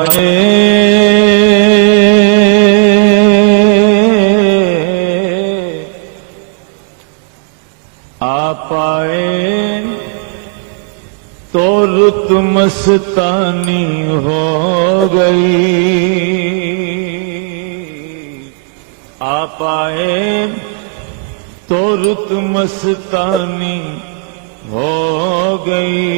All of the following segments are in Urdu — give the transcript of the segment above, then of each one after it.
آئے آپ آئے تو رت مستانی ہو گئی، آپ آئے تو رت مستانی ہو گئی،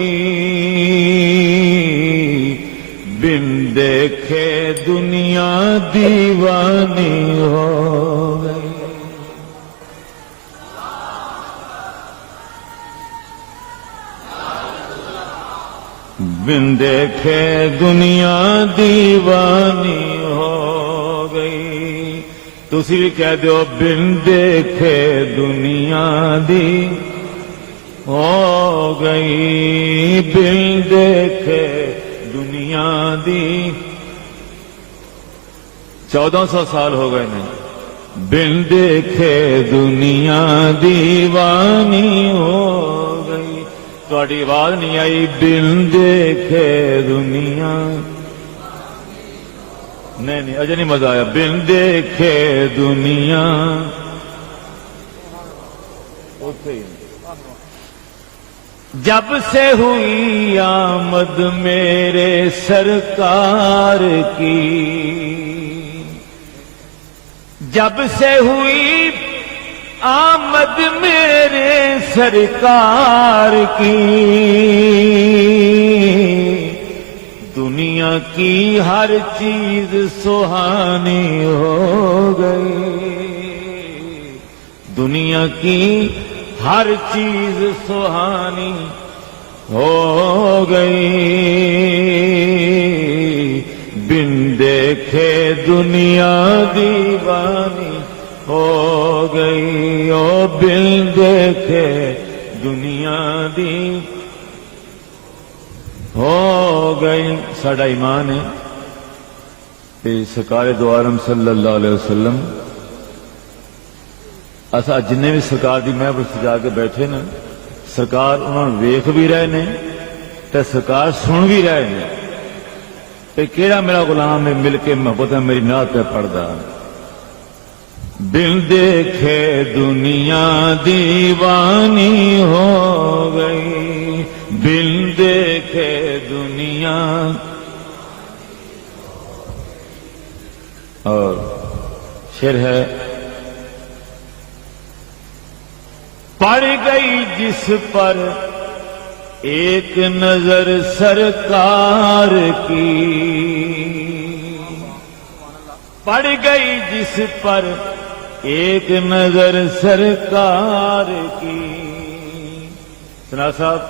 بن دیکھے دنیا دیوانی ہو گئی۔ بن دیکھے دنیا دیوانی ہو گئی، تسی بھی کہہ دیو بن دیکھے دنیا دی ہو گئی، بن دیکھے دنیا دی 1400 سال ہو گئے نے، بن دیکھے دنیا دیوانی ہو گئی۔ تھوڑی آواز نہیں آئی، بن دیکھے دنیا، نہیں اجے نہیں مزہ آیا، بن دیکھے دنیا جب سے ہوئی آمد میرے سرکار کی، جب سے ہوئی آمد میرے سرکار کی، دنیا کی ہر چیز سہانی ہو گئی، دنیا کی ہر چیز سہانی ہو گئی، بن دیکھے دنیا دیوانی ہو گئی، او بن دیکھے دنیا دی ہو گئی۔ ساڈا ایمان ہے کہ سرکار دو عالم صلی اللہ علیہ وسلم اسا جن بھی سرکار دی محفل سجا کے بیٹھے نا، سرکار انہوں نے ویکھ بھی رہے نے تے سرکار سن بھی رہے نے کہ کیڑا میرا غلام ہے مل کے محبت میری نعت پہ پڑھدا، بن دیکھے دنیا دیوانی ہو گئی، بن دیکھے دنیا۔ اور شعر ہے، پڑ گئی جس پر ایک نظر سرکار کی، پڑ گئی جس پر ایک نظر سرکار کی۔ سنا صاحب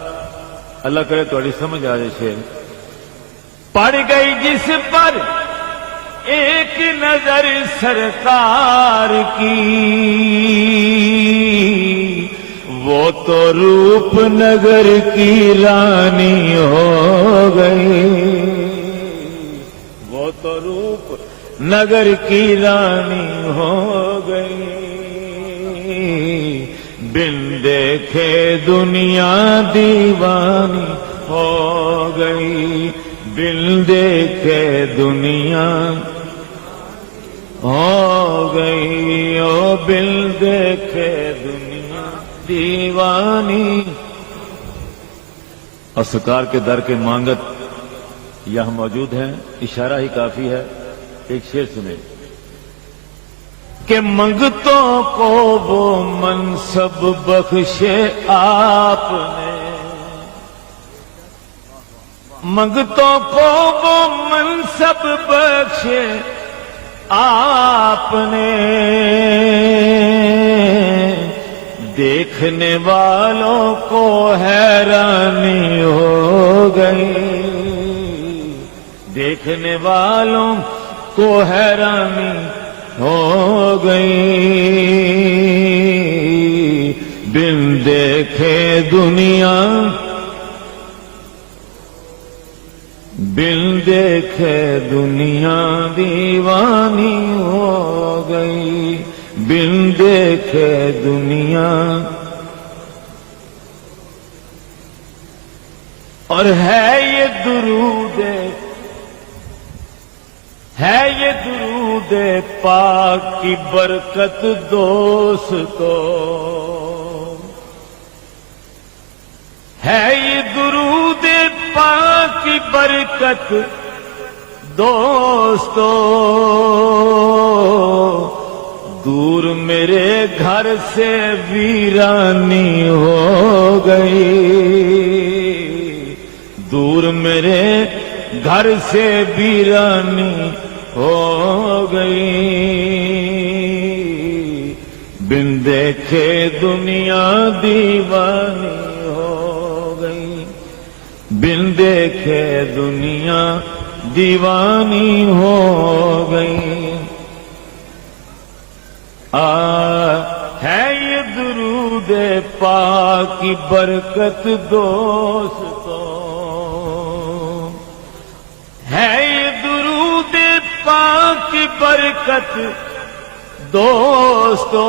اللہ کرے تھوڑی سمجھ آ جائے شعر، پڑ گئی جس پر ایک نظر سرکار کی، وہ تو روپ نگر کی رانی ہو گئی، وہ تو روپ نگر کی رانی ہو گئی، بن دیکھے دنیا دیوانی ہو گئی، بن دیکھے دنیا ہو گئی، او بن دیکھے دنیا دیوانی۔ اور سرکار کے در کے مانگت یہاں موجود ہیں، اشارہ ہی کافی ہے۔ ایک شعر سنیں کہ منگتوں کو وہ منصب بخشے آپ نے، منگتوں کو وہ منصب بخشے آپ نے، دیکھنے والوں کو حیرانی ہو گئی، دیکھنے والوں کو حیرانی ہو گئی، بن دیکھے دنیا، بن دیکھے دنیا دیوانی ہو گئی، بن دیکھے دنیا۔ اور ہے یہ درود ہے یہ درود پاک کی برکت دوستو، ہے یہ درود پاک کی برکت دوستو، دور میرے گھر سے ویرانی ہو گئی، دور میرے گھر سے ویرانی ہو گئی، بن دیکھے دنیا دیوانی ہو گئی، بن دیکھے دنیا دیوانی ہو گئی۔ ہے یہ درود پاک کی برکت دوستو، ہے یہ درود پاک کی برکت دوستو،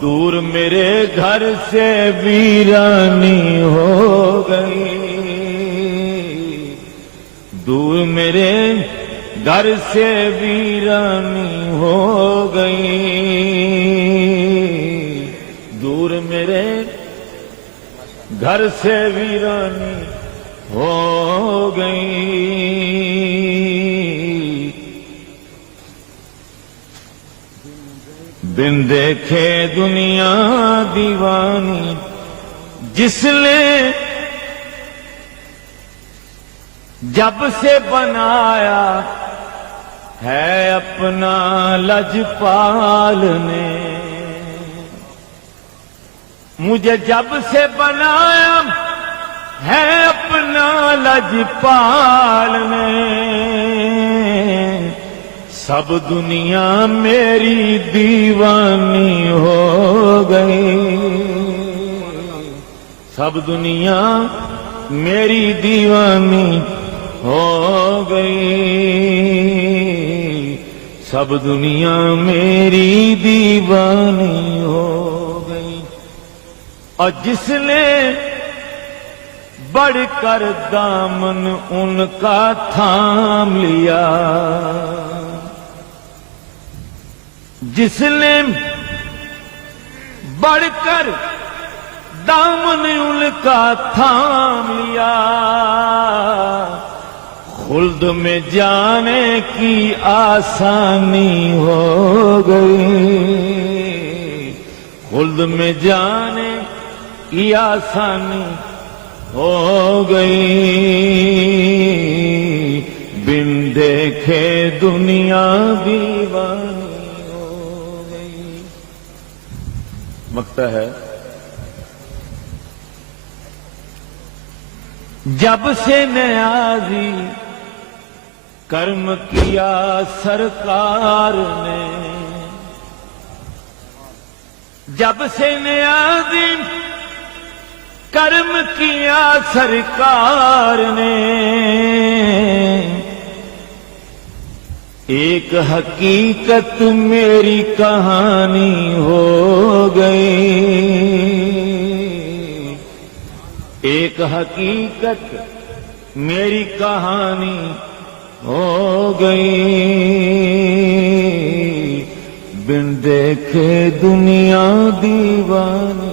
دور میرے گھر سے ویرانی ہو گئی، دور میرے گھر سے ویرانی ہو گئی، دور میرے گھر سے ویرانی ہو گئی۔ بن دیکھے دنیا دیوانی، جس نے جب سے بنایا ہے اپنا لجپال نے، مجھے جب سے بنایا ہے اپنا لجپال نے، سب دنیا میری دیوانی ہو گئی، سب دنیا میری دیوانی ہو گئی، سب دنیا میری دیوانی ہو گئی۔ اور جس نے بڑھ کر دامن ان کا تھام لیا، جس نے بڑھ کر دامن ان کا تھام لیا، خلد میں جانے کی آسانی ہو گئی، خلد میں جانے کی آسانی ہو گئی، بن دیکھے دنیا دیوانی ہو گئی۔ مکتا ہے جب سے نیازی کرم کیا سرکار نے، جب سے نیازی کرم کیا سرکار نے، ایک حقیقت میری کہانی ہو گئی، ایک حقیقت میری کہانی ہو گئی، بن دیکھے دنیا دیوانی